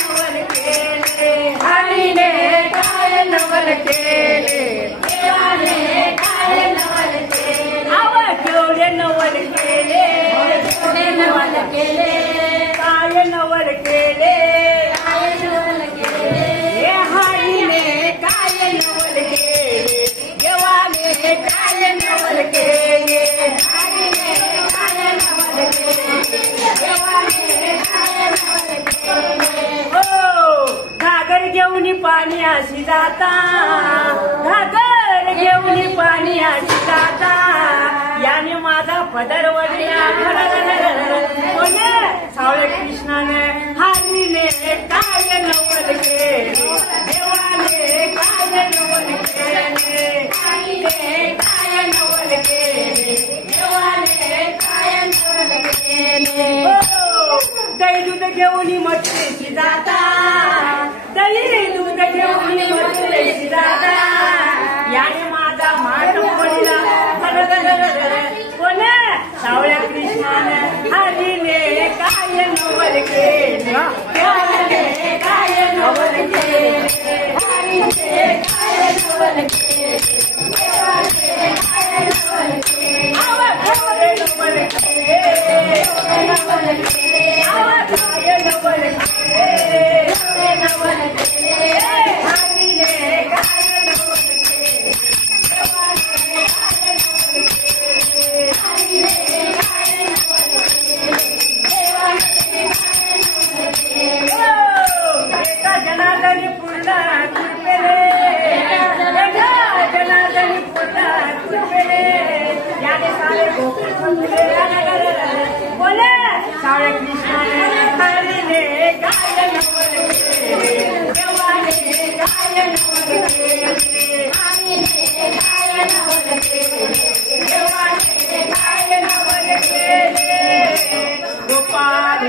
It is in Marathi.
नवल केले हरीने काय नवल केले देवाने काय नवल केले आव केवढे नवल केले केवढे नवल केले काय नवल केले काय नवल केले हे हरीने काय नवल केले देवाने काय नवल केले हरीने काय नवल केले देवाने काय नवल केले ओ घागर घेऊन पाणी अशी जाता घागर घेऊन पाणी अशी जाता याने माझा पदर वडला कोणे सावळे कृष्णाने हरीने काय नवल केले देवाने काय नवल केले हरीने काय नवल केले देवाने काय नवल केले दही दूध घेऊन मथुरेशी जाता दही दूध घेऊन मथुरेशी जाता याने माझा माठ पडला कोणे सावळ्या कृष्णाने हरीने काय नवल केले देवाने काय नवल केले हरीने काय नवल केले देवाने काय नवल केले आवाज नवल केले नवल केले आवाज नवल केले नवल केले हरीने काय नवल केले देवाने काय नवल केले हरीने काय नवल केले देवाने काय नवल केले एका जनार्दनी पूर्ण कृपेने एका जनार्दनी पूर्ण कृपेने याने सारे गोकुळ संपले बोले सावळे कृष्णाने हरीने काय नवल केले देवाने काय नवल केले हरीने काय नवल केले देवाने काय नवल केले गोपाल